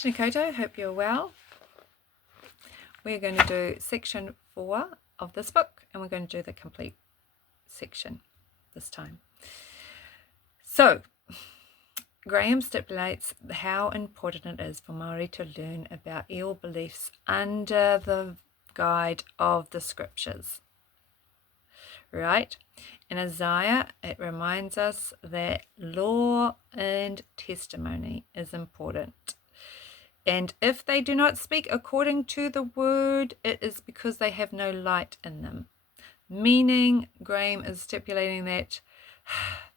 Tēnā koutou, hope you're well. We're going to do section 4 of this book, and we're going to do the complete section this time. So, Graham stipulates how important it is for Maori to learn about ill beliefs under the guide of the scriptures. Right? In Isaiah, it reminds us that law and testimony is important. And if they do not speak according to the word, it is because they have no light in them. Meaning, Graham is stipulating that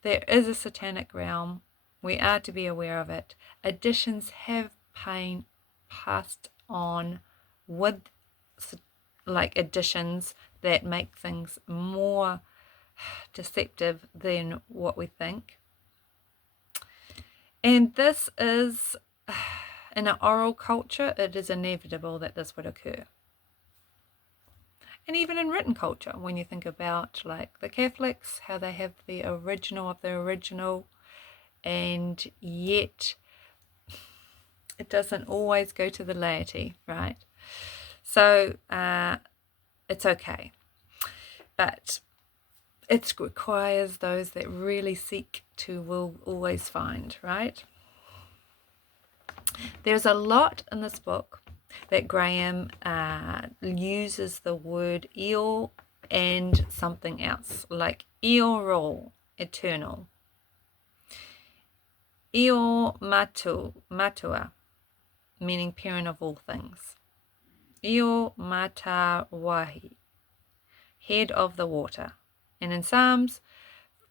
there is a satanic realm. We are to be aware of it. Additions have been passed on with additions that make things more deceptive than what we think. And this is, in an oral culture, it is inevitable that this would occur. And even in written culture, when you think about like the Catholics, how they have the original of the original, and yet it doesn't always go to the laity, right? So it's okay. But it requires those that really seek to will always find, right? There's a lot in this book that Graham uses the word eo and something else, like eorol, eternal. Eo matua, meaning parent of all things. Eo matawahi, head of the water. And in Psalms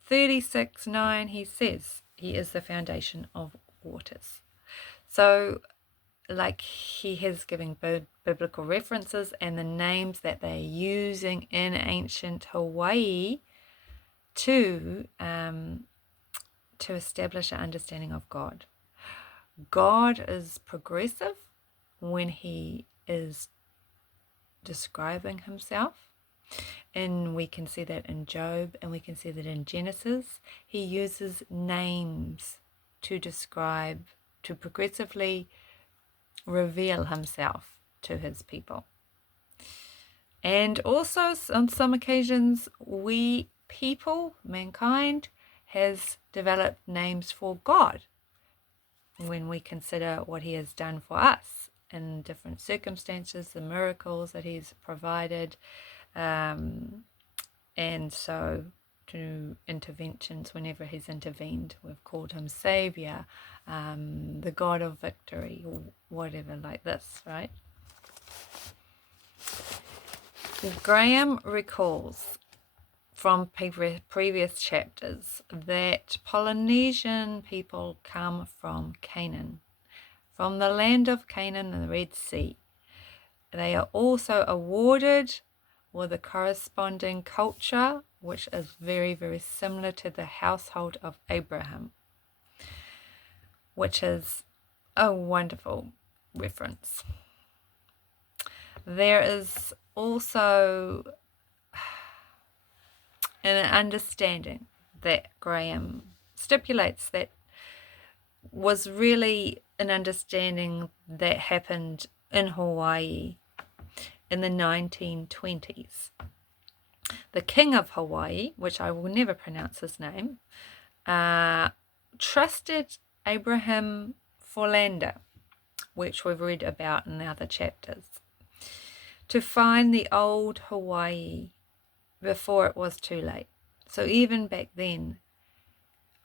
36:9, he says he is the foundation of waters. So, like, he has given biblical references and the names that they're using in ancient Hawaii to establish an understanding of God. God is progressive when he is describing himself. And we can see that in Job, and we can see that in Genesis. He uses names to describe, to progressively reveal himself to his people. And also on some occasions, we people, mankind, has developed names for God when we consider what he has done for us in different circumstances, the miracles that he's provided, and so to interventions whenever he's intervened. We've called him Saviour, the God of victory, or whatever like this, right? Graham recalls from previous chapters that Polynesian people come from Canaan, from the land of Canaan and the Red Sea. They are also awarded with a corresponding culture, which is very, very similar to the household of Abraham, which is a wonderful reference. There is also an understanding that Graham stipulates that was really an understanding that happened in Hawaii in the 1920s. The king of Hawaii, which I will never pronounce his name, trusted Abraham Forlander, which we've read about in the other chapters, to find the old Hawaii before it was too late. So even back then,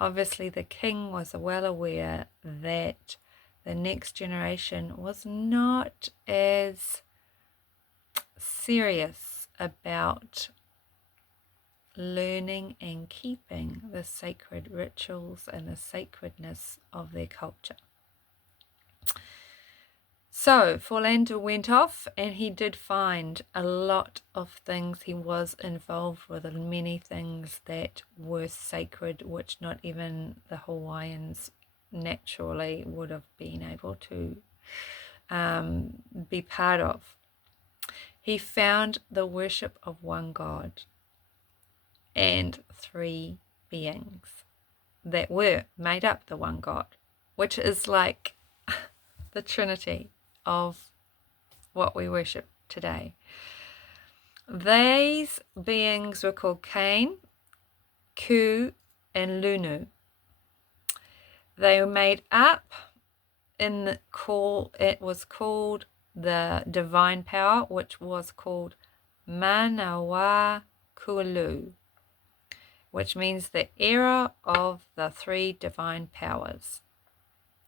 obviously the king was well aware that the next generation was not as serious about learning and keeping the sacred rituals and the sacredness of their culture. So Forlander went off, and he did find a lot of things. He was involved with many things that were sacred, which not even the Hawaiians naturally would have been able to be part of. He found the worship of one God and three beings that were made up the one God, which is like the Trinity of what we worship today. These beings were called Cain, Ku, and Lunu. They were made up it was called the divine power, which was called Manawa Kualu, which means the era of the three divine powers.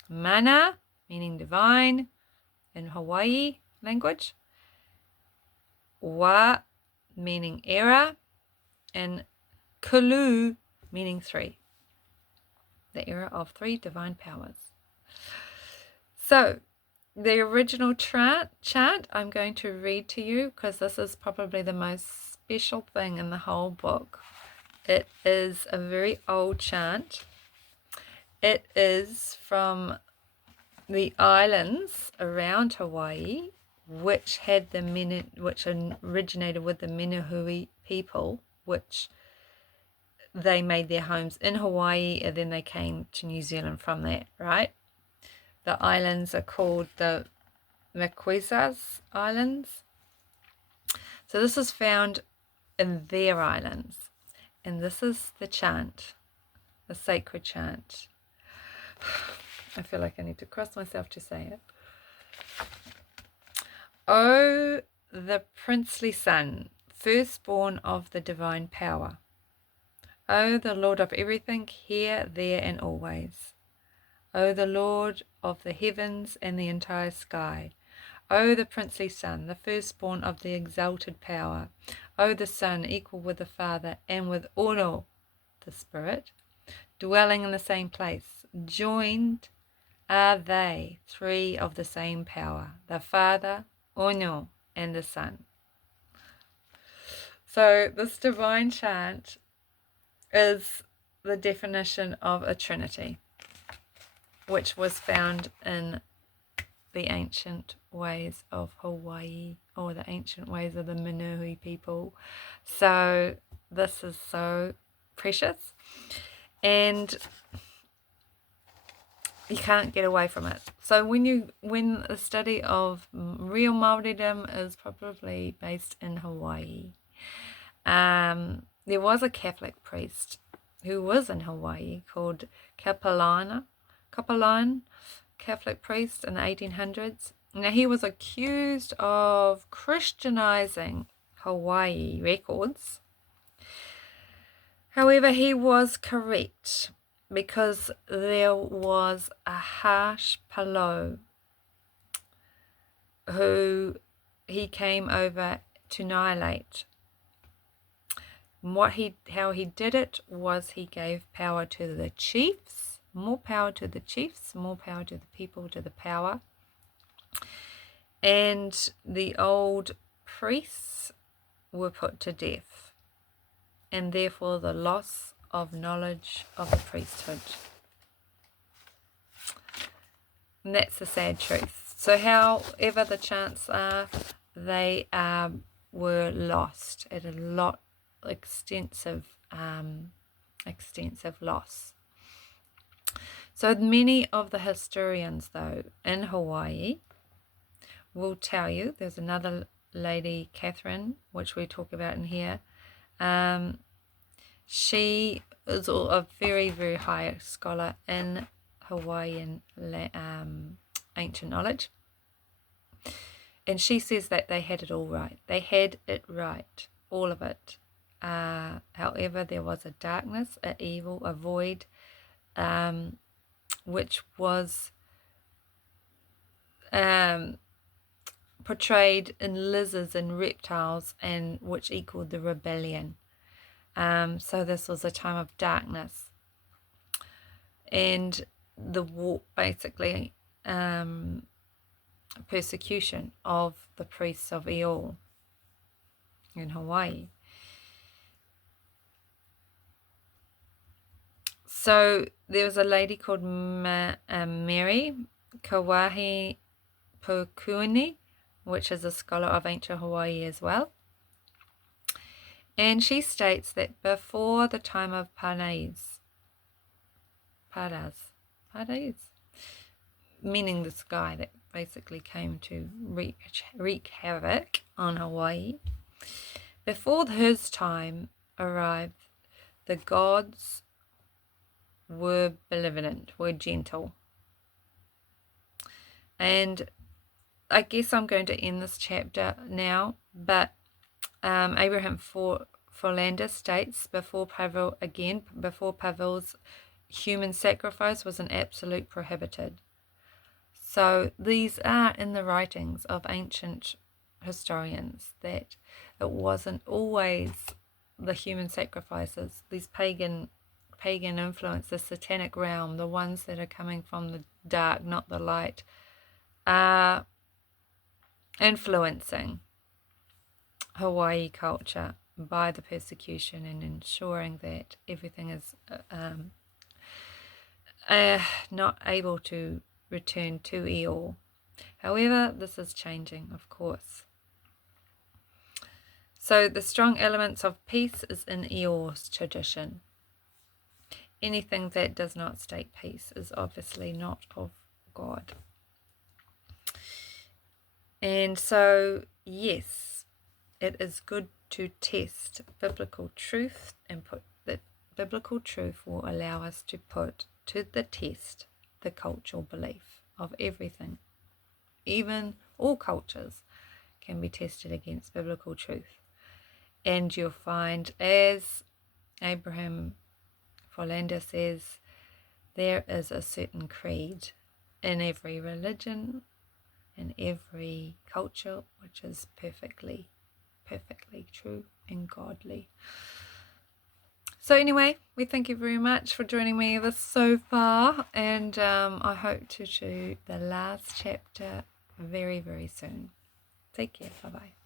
Mana, meaning divine in Hawaii language. Wa, meaning era. And Kulu, meaning three. The era of three divine powers. So, the original chant I'm going to read to you, because this is probably the most special thing in the whole book. It is a very old chant. It is from the islands around Hawaii, which originated with the Menahui people, which they made their homes in Hawaii, and then they came to New Zealand from there, right? The islands are called the Marquesas Islands. So this is found in their islands. And this is the chant, the sacred chant. I feel like I need to cross myself to say it. O the princely son, firstborn of the divine power. O the Lord of everything, here, there, and always. O the Lord of the heavens and the entire sky. O the princely son, the firstborn of the exalted power. O the Son, equal with the Father and with Ono, the Spirit, dwelling in the same place. Joined are they, three of the same power, the Father, Ono, and the Son. So this divine chant is the definition of a Trinity, which was found in the ancient ways of Hawaii, or the ancient ways of the Menahui people. So this is so precious, and you can't get away from it. So when the study of real Māoridom is probably based in Hawaii, there was a Catholic priest who was in Hawaii called Kapalan, Catholic priest in the 1800s. Now he was accused of Christianizing Hawaii records. However, he was correct, because there was a harsh palo who he came over to annihilate. How he did it was he gave power to the chiefs, more power to the chiefs, more power to the people, to the power. And the old priests were put to death, and therefore the loss of knowledge of the priesthood. And that's the sad truth. So however the chants are, they were lost at a lot extensive loss. So many of the historians, though, in Hawaii will tell you, there's another lady, Catherine, which we talk about in here. She is a very, very high scholar in Hawaiian ancient knowledge. And she says that they had it all right. They had it right, all of it. However, there was a darkness, an evil, a void, which was portrayed in lizards and reptiles, and which equaled the rebellion. So this was a time of darkness, and the war, basically persecution of the priests of Eo in Hawaii. So there was a lady called Mary Kawahi Pukuni, which is a scholar of ancient Hawaii as well. And she states that before the time of Paras, meaning this guy that basically came to wreak havoc on Hawaii. Before his time arrived, the gods were benevolent, were gentle. And I guess I'm going to end this chapter now, but Abraham Forlander states before Pavel's human sacrifice was an absolute prohibited. So these are in the writings of ancient historians, that it wasn't always the human sacrifices, these pagan influence, the satanic realm, the ones that are coming from the dark, not the light, are influencing Hawaii culture by the persecution and ensuring that everything is not able to return to Eeyore. However, this is changing, of course. So the strong elements of peace is in Eeyore's tradition. Anything that does not state peace is obviously not of God. And so, yes, it is good to test biblical truth, and put that biblical truth will allow us to put to the test the cultural belief of everything. Even all cultures can be tested against biblical truth. And you'll find, as Abraham Forlander says, there is a certain creed in every religion, in every culture, which is perfectly true and godly. So anyway, we thank you very much for joining me this so far, and I hope to do the last chapter very, very soon. Take care. Bye-bye.